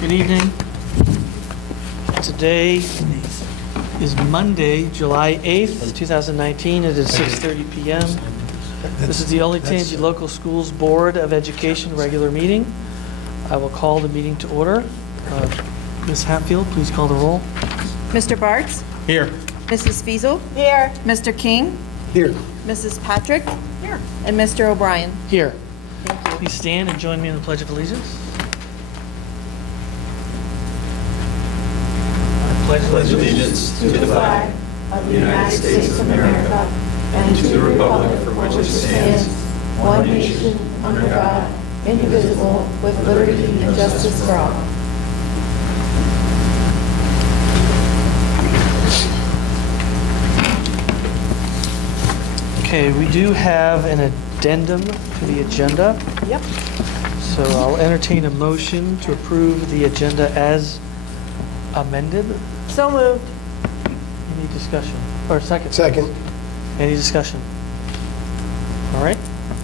Good evening. Today is Monday, July 8th, 2019. It is 6:30 p.m. This is the Olentangy Local Schools Board of Education regular meeting. I will call the meeting to order. Ms. Hatfield, please call the roll. Mr. Bartz? Here. Mrs. Fiesel? Here. Mr. King? Here. Mrs. Patrick? Here. And Mr. O'Brien? Here. Please stand and join me in the Pledge of Allegiance. I pledge allegiance to the flag of the United States of America and to the republic for which it stands, one nation, under God, indivisible, with liberty and justice for all. Okay, we do have an addendum to the agenda. Yep. So I'll entertain a motion to approve the agenda as amended. So moved. Any discussion? Or second? Second. Any discussion? All right,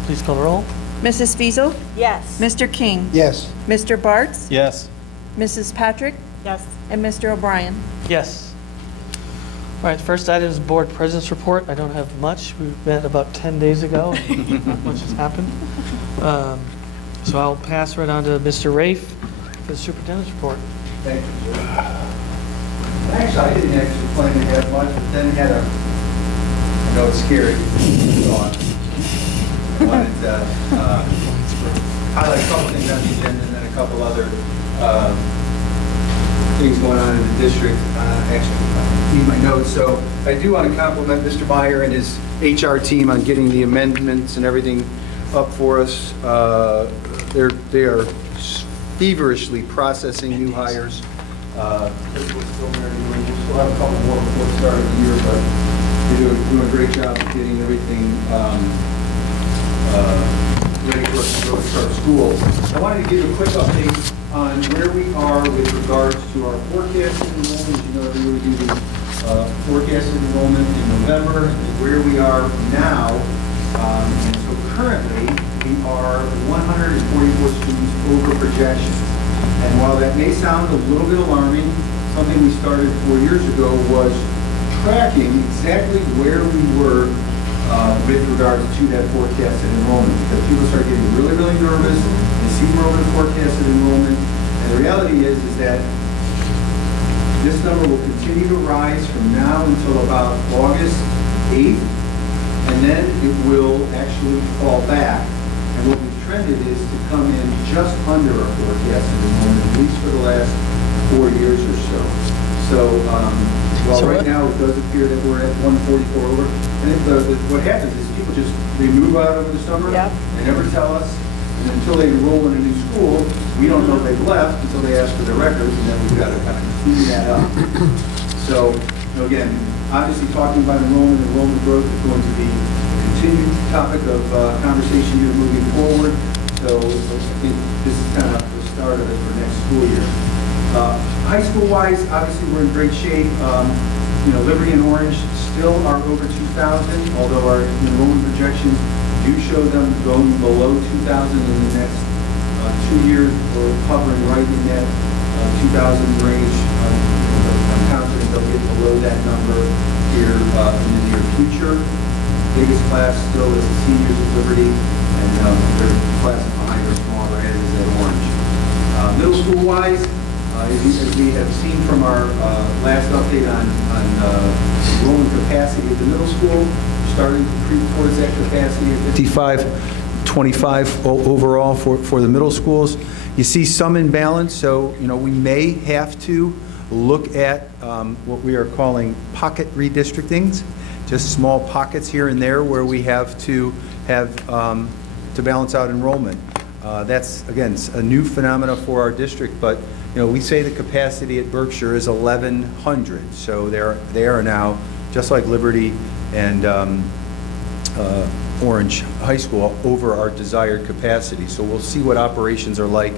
please call the roll. Mrs. Fiesel? Yes. Mr. King? Yes. Mr. Bartz? Yes. Mrs. Patrick? Yes. And Mr. O'Brien? Yes. All right, first item is Board President's Report. I don't have much. We met about 10 days ago. Not much has happened. So I'll pass right on to Mr. Rafe for the Superintendent's Report. Thank you, sir. Actually, I didn't actually plan to have much, but then had I know it's scary, thought. I wanted to highlight a couple things on the agenda and then a couple other things going on in the district. Actually, need my notes. So I do want to compliment Mr. Meyer and his HR team on getting the amendments and everything up for us. They are feverishly processing new hires. We're still have a couple more before the start of the year, but they're doing a great job of getting everything ready for us to go start school. I wanted to give a quick update on where we are with regards to our forecasted enrollment. You know, we were doing forecasted enrollment in November, and where we are now. And so currently, we are 144 students over projection. And while that may sound a little bit alarming, something we started 4 years ago was tracking exactly where we were with regards to that forecasted enrollment. Because people start getting really, really nervous. They see we're over forecasted enrollment. And the reality is that this number will continue to rise from now until about August 8th. And then it will actually fall back. And what we've trended is to come in just under our forecasted enrollment, at least for the last 4 years or so. So, while right now it does appear that we're at 144 over, and what happens is people they move out over the summer, they never tell us, and until they enroll in a new school, we don't know they've left until they ask for their records, and then we've got to kind of clean that up. So, again, obviously talking about enrollment growth is going to be continued topic of conversation here moving forward. So I think this is kind of the start of it for next school year. High school-wise, obviously we're in great shape. Liberty and Orange still are over 2,000, although our enrollment projections do show them going below 2,000 in the next 2 years. We're hovering right in that 2,000 range. I'm confident they'll get below that number here in the near future. Biggest class still is the seniors at Liberty, and their class behind are smaller as at Orange. Middle school-wise, as we have seen from our last update on enrollment capacity at the middle school, starting to creep towards that capacity at 55-25 overall for the middle schools. You see some imbalance, so we may have to look at what we are calling pocket redistrictings. Just small pockets here and there where we have to balance out enrollment. That's, again, a new phenomena for our district, but we say the capacity at Berkshire is 1,100, so they are now, just like Liberty and Orange High School, over our desired capacity. So we'll see what operations are like.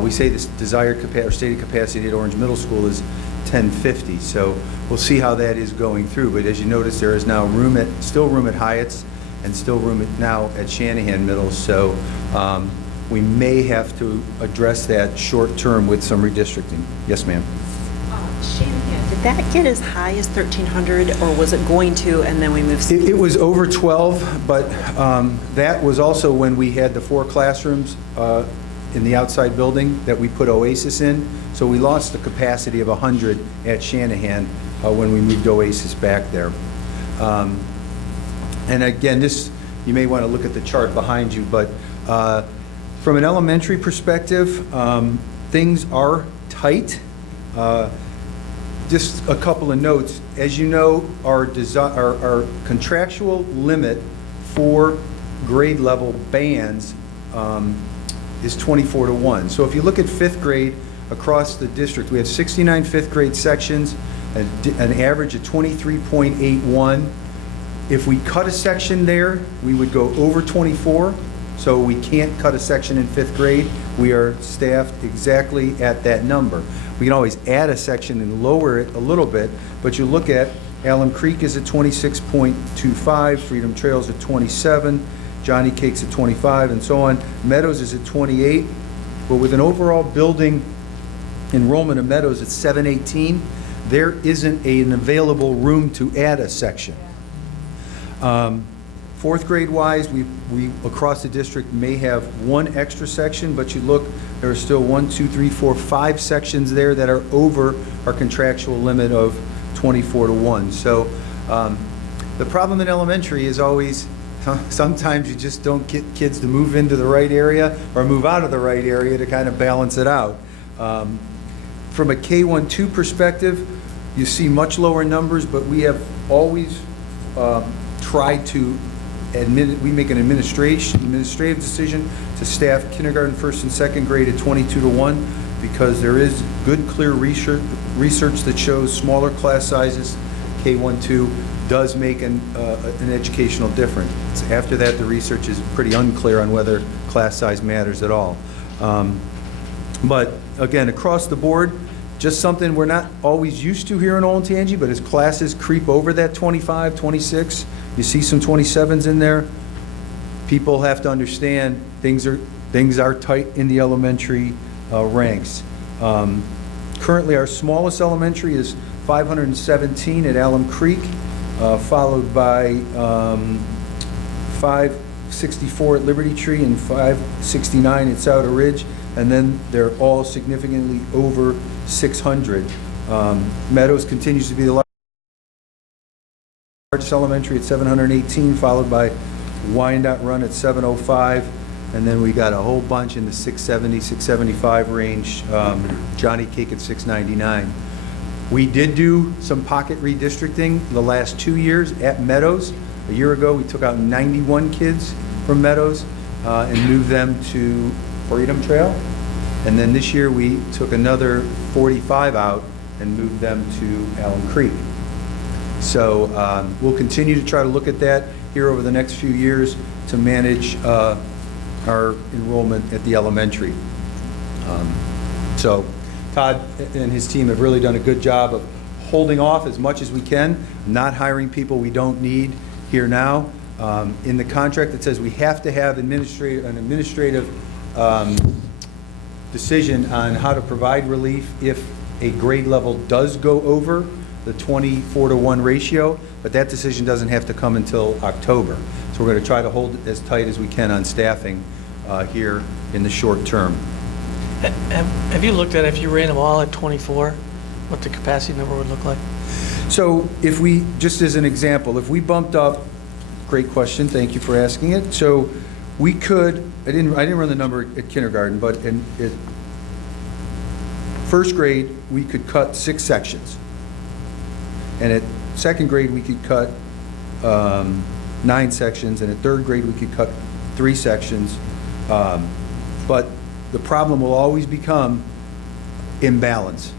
We say this desired stated capacity at Orange Middle School is 1,050. So we'll see how that is going through. But as you notice, there is now still room at Hyatt's and still room now at Shanahan Middle. So we may have to address that short-term with some redistricting. Yes, ma'am? Shanahan, did that get as high as 1,300, or was it going to, and then we moved? It was over 12, but that was also when we had the 4 classrooms in the outside building that we put Oasis in. So we lost the capacity of 100 at Shanahan when we moved Oasis back there. And again, this, you may want to look at the chart behind you, but from an elementary perspective, things are tight. Just a couple of notes. As you know, our contractual limit for grade level bands is 24-1. So if you look at 5th grade across the district, we have 69 5th grade sections, an average of 23.81. If we cut a section there, we would go over 24. So we can't cut a section in 5th grade. We are staffed exactly at that number. We can always add a section and lower it a little bit, but you look at Alum Creek is at 26.25, Freedom Trails at 27, Johnny Cake's at 25, and so on. Meadows is at 28, but with an overall building enrollment of Meadows at 718, there isn't an available room to add a section. 4th grade wise, we across the district may have 1 extra section, but you look, there are still 1, 2, 3, 4, 5 sections there that are over our contractual limit of 24-1. So the problem in elementary is always, sometimes you just don't get kids to move into the right area or move out of the right area to kind of balance it out. From a K-1-2 perspective, you see much lower numbers, but we have always tried to we make an administrative decision to staff kindergarten, 1st and 2nd grade at 22-1 because there is good, clear research that shows smaller class sizes, K-1-2, does make an educational difference. After that, the research is pretty unclear on whether class size matters at all. But again, across the board, just something we're not always used to here in Olentangy, but as classes creep over that 25, 26, you see some 27s in there, people have to understand things are tight in the elementary ranks. Currently, our smallest elementary is 517 at Alum Creek, followed by 564 at Liberty Tree and 569 at Souter Ridge, and then they're all significantly over 600. Meadows continues to be the largest elementary at 718, followed by Wyandotte Run at 705, and then we got a whole bunch in the 670, 675 range, Johnny Cake at 699. We did do some pocket redistricting the last 2 years at Meadows. A year ago, we took out 91 kids from Meadows and moved them to Freedom Trail. And then this year, we took another 45 out and moved them to Alum Creek. So we'll continue to try to look at that here over the next few years to manage our enrollment at the elementary. So Todd and his team have really done a good job of holding off as much as we can, not hiring people we don't need here now. In the contract, it says we have to have an administrative decision on how to provide relief if a grade level does go over the 24-1 ratio, but that decision doesn't have to come until October. So we're going to try to hold it as tight as we can on staffing here in the short term. Have you looked at, if you ran them all at 24, what the capacity number would look like? So if we, just as an example, if we bumped up, great question, thank you for asking it. So we could, I didn't run the number at kindergarten, but in 1st grade, we could cut 6 sections. And at 2nd grade, we could cut 9 sections, and at 3rd grade, we could cut 3 sections. But the problem will always become imbalance.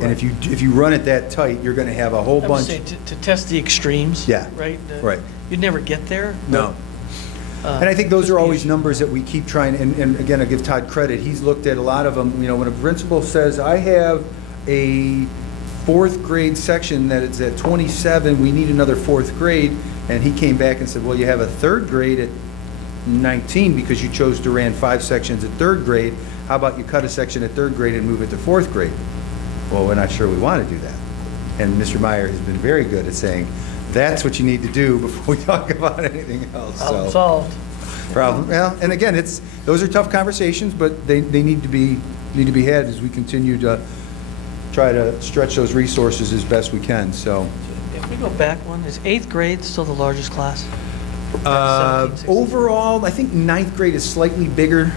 And if you run it that tight, you're going to have a whole bunch. I would say to test the extremes. Yeah. Right. Right. You'd never get there. No. And I think those are always numbers that we keep trying, and again, I give Todd credit. He's looked at a lot of them. You know, when a principal says, I have a 4th grade section that is at 27, we need another 4th grade, and he came back and said, well, you have a 3rd grade at 2019, because you chose to ran 5 sections at 3rd grade, how about you cut a section at 3rd grade and move it to 4th grade? Well, we're not sure we want to do that. And Mr. Meyer has been very good at saying, that's what you need to do before we talk about anything else. Problem solved. Problem, well, and again, those are tough conversations, but they need to be had as we continue to try to stretch those resources as best we can, so. If we go back one, is 8th grade still the largest class? 17, 16. Overall, I think 9th grade is slightly bigger.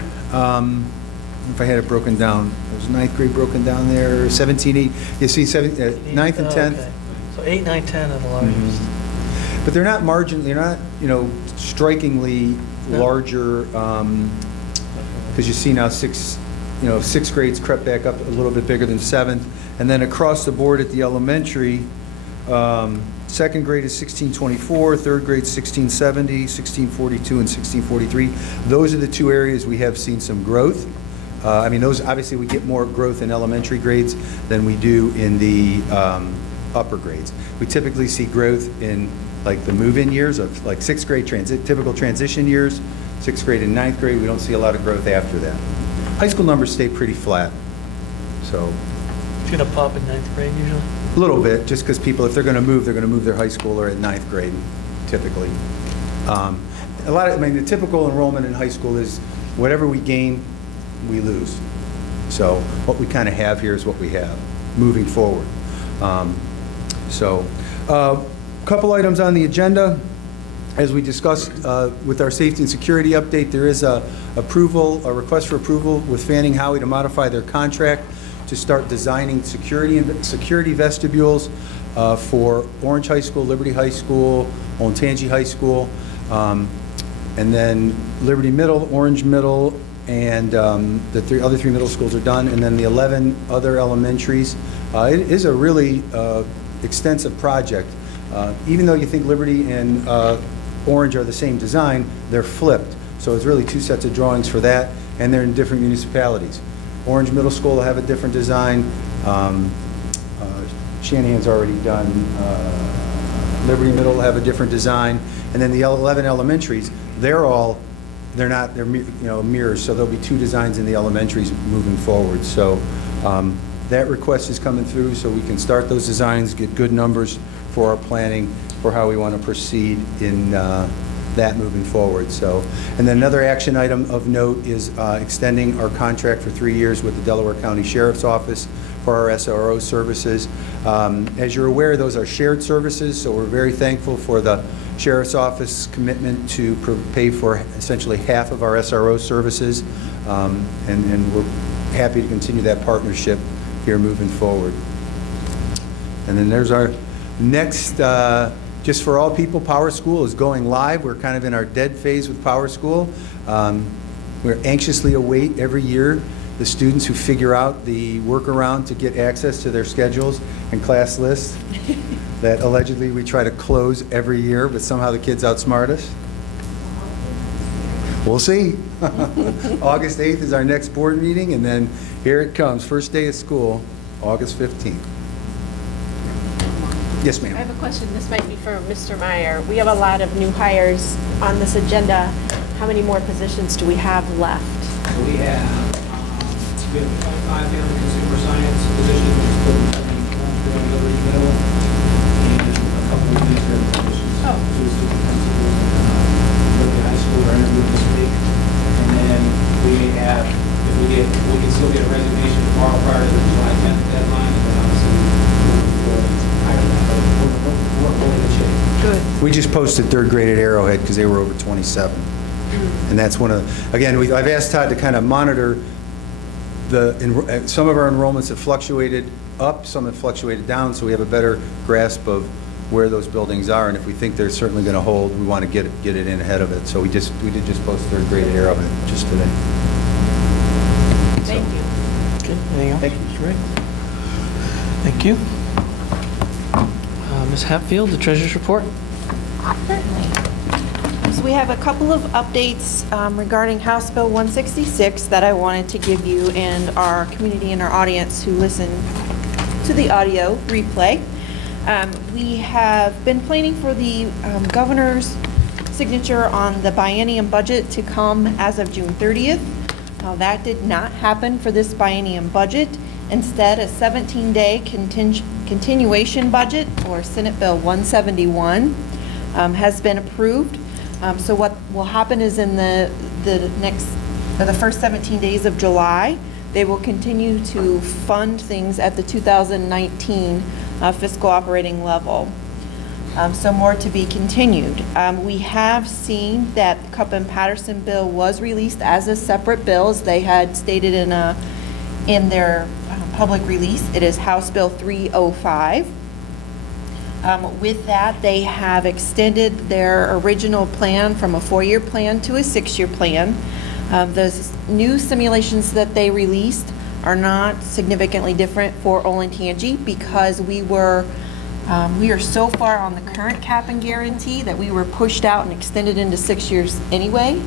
If I had it broken down, was 9th grade broken down there, 17, 8, you see 9th and 10th. Okay. So 8, 9, 10 are the largest. But they're not they're not, strikingly larger, because you see now 6th grade's crept back up a little bit bigger than 7th. And then across the board at the elementary, 2nd grade is 1624, 3rd grade 1670, 1642, and 1643. Those are the 2 areas we have seen some growth. Those, obviously, we get more growth in elementary grades than we do in the upper grades. We typically see growth in like the move-in years of like 6th grade typical transition years, 6th grade and 9th grade. We don't see a lot of growth after that. High school numbers stay pretty flat, so. It's going to pop in 9th grade usually? A little bit, just because people, if they're going to move their high schooler at 9th grade, typically. The typical enrollment in high school is whatever we gain, we lose. So what we kind of have here is what we have moving forward. Couple items on the agenda. As we discussed with our safety and security update, there is a request for approval with Fanning Howey to modify their contract to start designing security vestibules for Orange High School, Liberty High School, Olentangy High School, and then Liberty Middle, Orange Middle, and the other 3 middle schools are done, and then the 11 other elementaries. It is a really extensive project. Even though you think Liberty and Orange are the same design, they're flipped. So it's really 2 sets of drawings for that, and they're in different municipalities. Orange Middle School will have a different design. Shanahan's already done. Liberty Middle will have a different design, and then the 11 elementaries, they're mirrors. So there'll be 2 designs in the elementaries moving forward. So that request is coming through, so we can start those designs, get good numbers for our planning for how we want to proceed in that moving forward. So, and then another action item of note is extending our contract for 3 years with the Delaware County Sheriff's Office for our SRO services. As you're aware, those are shared services, so we're very thankful for the Sheriff's Office commitment to pay for essentially half of our SRO services, and we're happy to continue that partnership here moving forward. And then there's our next, just for all people, Power School is going live. We're kind of in our dead phase with Power School. We're anxiously await every year the students who figure out the workaround to get access to their schedules and class lists that allegedly we try to close every year, but somehow the kids outsmart us. We'll see. August 8th is our next board meeting, and then here it comes, first day of school, August 15th. Yes, ma'am. I have a question. This might be for Mr. Meyer. We have a lot of new hires on this agenda. How many more positions do we have left? So we have 5 family consumer science positions, one Liberty Middle, and a couple of administrative positions. Oh. Two assistant principal, Liberty High School are interviewing this week. And then we have, we can still get a resignation tomorrow prior to the July 10th deadline, and then obviously we'll hire that. But we're holding the shape. Good. We just posted 3rd grade at Arrowhead because they were over 27. And that's one of, again, I've asked Todd to kind of monitor some of our enrollments have fluctuated up, some have fluctuated down, so we have a better grasp of where those buildings are, and if we think they're certainly going to hold, we want to get it in ahead of it. So we did just post 3rd grade at Arrowhead just today. Thank you. Okay, anything else? Thank you. Great. Thank you. Ms. Hatfield, the treasurer's report. Certainly. So we have a couple of updates regarding House Bill 166 that I wanted to give you and our community and our audience who listen to the audio replay. We have been planning for the governor's signature on the biennium budget to come as of June 30th. Now, that did not happen for this biennium budget. Instead, a 17-day continuation budget, or Senate Bill 171, has been approved. So what will happen is in the first 17 days of July, they will continue to fund things at the 2019 fiscal operating level. So more to be continued. We have seen that the Cup and Patterson bill was released as a separate bill, as they had stated in their public release. It is House Bill 305. With that, they have extended their original plan from a 4-year plan to a 6-year plan. The new simulations that they released are not significantly different for Olentangy, because we are so far on the current cap and guarantee that we were pushed out and extended into 6 years anyway.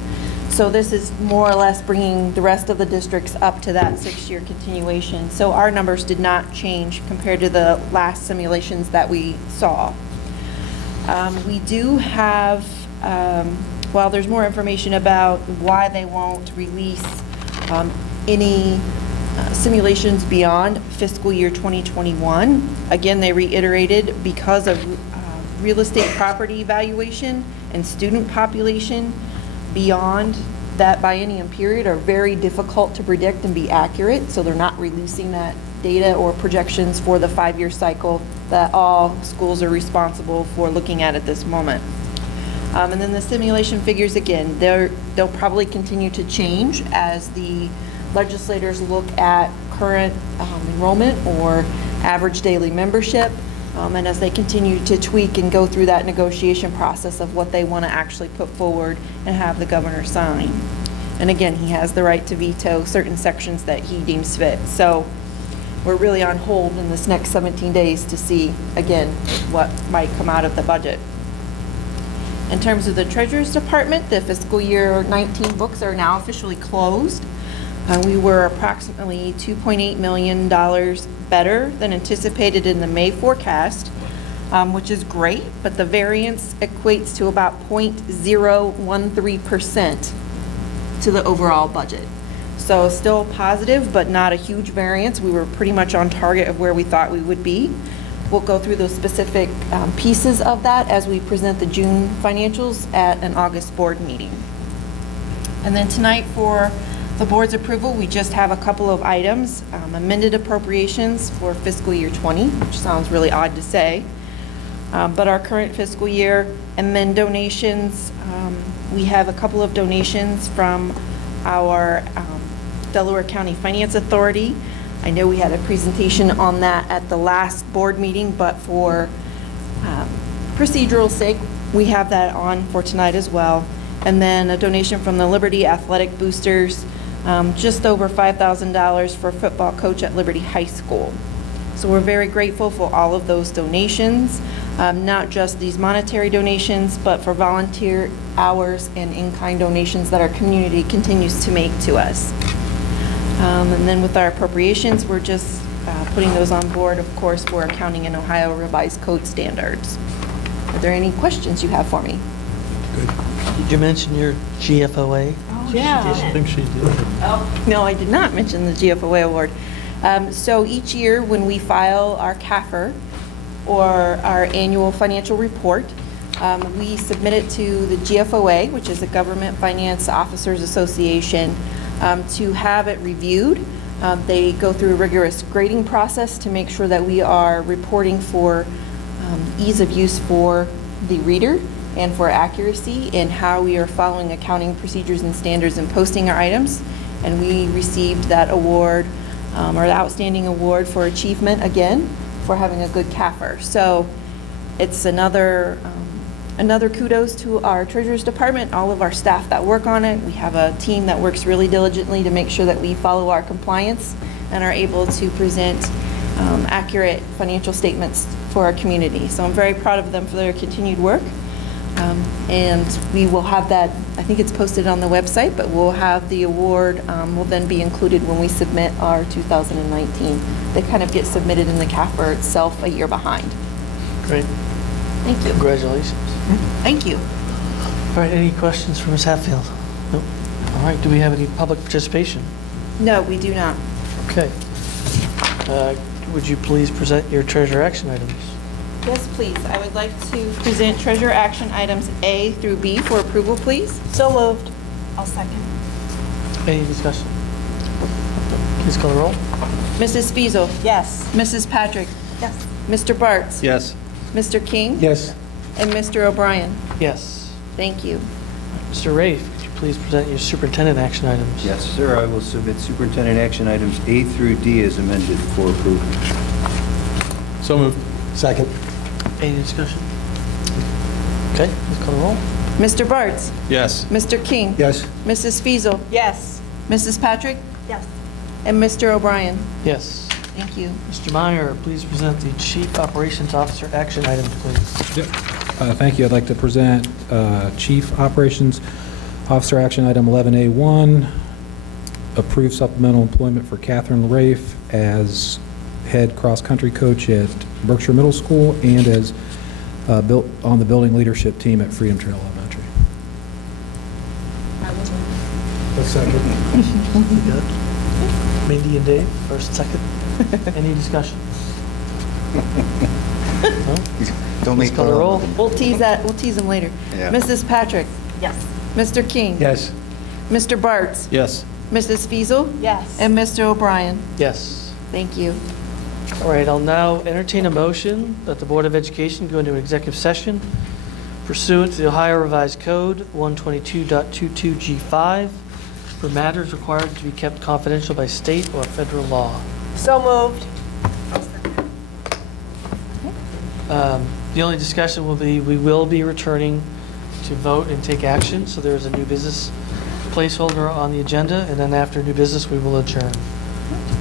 So this is more or less bringing the rest of the districts up to that 6-year continuation. So our numbers did not change compared to the last simulations that we saw. We do have, while there's more information about why they won't release any simulations beyond fiscal year 2021. Again, they reiterated because of real estate property valuation and student population beyond that biennium period are very difficult to predict and be accurate, so they're not releasing that data or projections for the 5-year cycle that all schools are responsible for looking at this moment. And then the simulation figures, again, they'll probably continue to change as the legislators look at current enrollment or average daily membership, and as they continue to tweak and go through that negotiation process of what they want to actually put forward and have the governor sign. And again, he has the right to veto certain sections that he deems fit. So we're really on hold in this next 17 days to see, again, what might come out of the budget. In terms of the Treasurer's Department, the fiscal year 19 books are now officially closed. We were approximately $2.8 million better than anticipated in the May forecast, which is great, but the variance equates to about 0.013% to the overall budget. So still positive, but not a huge variance. We were pretty much on target of where we thought we would be. We'll go through those specific pieces of that as we present the June financials at an August board meeting. And then tonight, for the board's approval, we just have a couple of items. Amended appropriations for fiscal year 20, which sounds really odd to say, but our current fiscal year. And then donations, we have a couple of donations from our Delaware County Finance Authority. I know we had a presentation on that at the last board meeting, but for procedural sake, we have that on for tonight as well. And then a donation from the Liberty Athletic Boosters, just over $5,000 for a football coach at Liberty High School. So we're very grateful for all of those donations, not just these monetary donations, but for volunteer hours and in-kind donations that our community continues to make to us. And then with our appropriations, we're just putting those on board, of course, for accounting in Ohio revised code standards. Are there any questions you have for me? Did you mention your GFOA? Yeah. I think she did. No, I did not mention the GFOA award. So each year when we file our CAFR, or our annual financial report, we submit it to the GFOA, which is the Government Finance Officers Association, to have it reviewed. They go through a rigorous grading process to make sure that we are reporting for ease of use for the reader and for accuracy in how we are following accounting procedures and standards and posting our items. And we received that award, or the outstanding award for achievement again for having a good CAFR. So it's another kudos to our Treasurer's Department, all of our staff that work on it. We have a team that works really diligently to make sure that we follow our compliance and are able to present accurate financial statements for our community. So I'm very proud of them for their continued work. And we will have that, I think it's posted on the website, but we'll have the award will then be included when we submit our 2019. They kind of get submitted in the CAFR itself a year behind. Great. Thank you. Congratulations. Thank you. All right, any questions for Ms. Hatfield? Nope. All right, do we have any public participation? No, we do not. Okay. Would you please present your treasure action items? Yes, please. I would like to present treasure action items A through B for approval, please. So moved. I'll second. Any discussion? Please call the roll. Mrs. Fiesel, Yes. Mrs. Patrick, Yes. Mr. Bartz, Yes. Mr. King, Yes. and Mr. O'Brien. Yes. Thank you. Mr. Rafe, could you please present your superintendent action items? Yes, sir. I will submit superintendent action items A through D as amended for approval. So moved. Second. Any discussion? Okay, please call the roll. Mr. Bartz, Yes. Mr. King, Yes. Mrs. Fiesel, Yes. Mrs. Patrick, Yes. and Mr. O'Brien. Yes. Thank you. Mr. Meyer, please present the Chief Operations Officer action items, please. Thank you. I'd like to present Chief Operations Officer Action Item 11A1, approve supplemental employment for Catherine Rafe as head cross-country coach at Berkshire Middle School and as built on the building leadership team at Freedom Trail Elementary. I was Second. You got it? Mindy and Dave, first, second. Any discussion? No? Don't Please call the roll. We'll tease them later. Yeah. Mrs. Patrick, Yes. Mr. King, Yes. Mr. Bartz, Yes. Mrs. Fiesel, Yes. and Mr. O'Brien. Yes. Thank you. All right, I'll now entertain a motion that the Board of Education go into an executive session pursuant to the Ohio Revised Code 122.22G5 for matters required to be kept confidential by state or federal law. So moved. The only discussion will be, we will be returning to vote and take action, so there is a new business placeholder on the agenda, and then after new business, we will adjourn.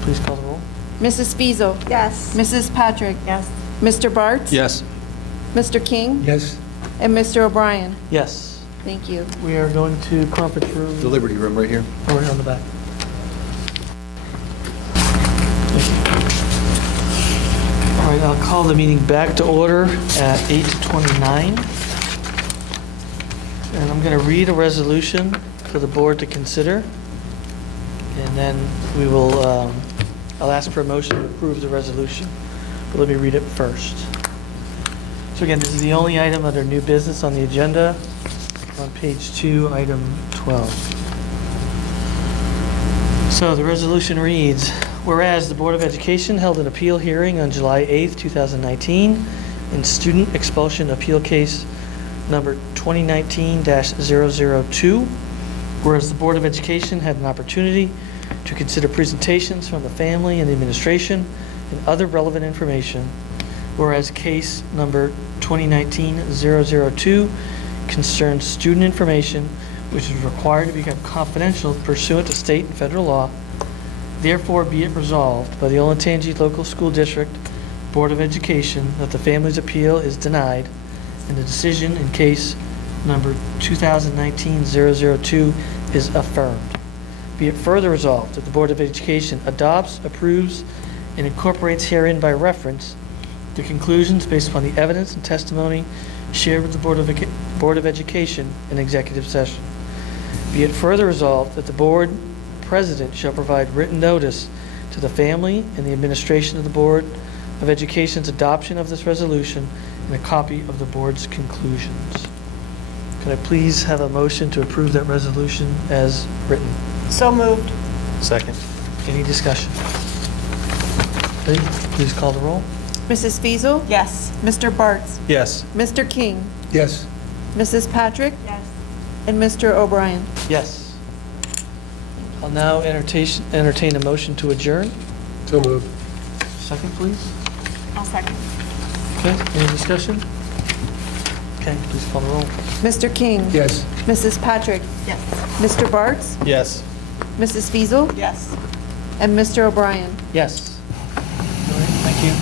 Please call the roll. Mrs. Fiesel, Yes. Mrs. Patrick, Yes. Mr. Bartz, Yes. Mr. King, Yes. and Mr. O'Brien. Yes, Thank you. we are going to conference room. The Liberty Room right here. Over here on the back. All right, I'll call the meeting back to order at 8:29. And I'm going to read a resolution for the board to consider. And then we will, I'll ask for a motion to approve the resolution. But let me read it first. So again, this is the only item under new business on the agenda on page 2, item 12. So the resolution reads, whereas the Board of Education held an appeal hearing on July 8th, 2019 in student expulsion appeal case number 2019-002, whereas the Board of Education had an opportunity to consider presentations from the family and the administration and other relevant information, whereas case number 2019-002 concerns student information which is required to be kept confidential pursuant to state and federal law. Therefore, be it resolved by the Olentangy Local School District Board of Education that the family's appeal is denied and the decision in case number 2019-002 is affirmed. Be it further resolved that the Board of Education adopts, approves, and incorporates herein by reference the conclusions based upon the evidence and testimony shared with the Board of Education in executive session. Be it further resolved that the board president shall provide written notice to the family and the administration of the Board of Education's adoption of this resolution and a copy of the board's conclusions. Could I please have a motion to approve that resolution as written? So moved. Second. Any discussion? Please call the roll. Mrs. Fiesel, Yes. Mr. Bartz, Yes. Mr. King, Yes. Mrs. Patrick, Yes. and Mr. O'Brien. Yes. I'll now entertain a motion to adjourn. So moved. Second, please. I'll second. Okay, any discussion? Okay, please call the roll. Mr. King, Yes. Mrs. Patrick, Yes. Mr. Bartz, Yes. Mrs. Fiesel, Yes. and Mr. O'Brien. Yes. All right, thank you.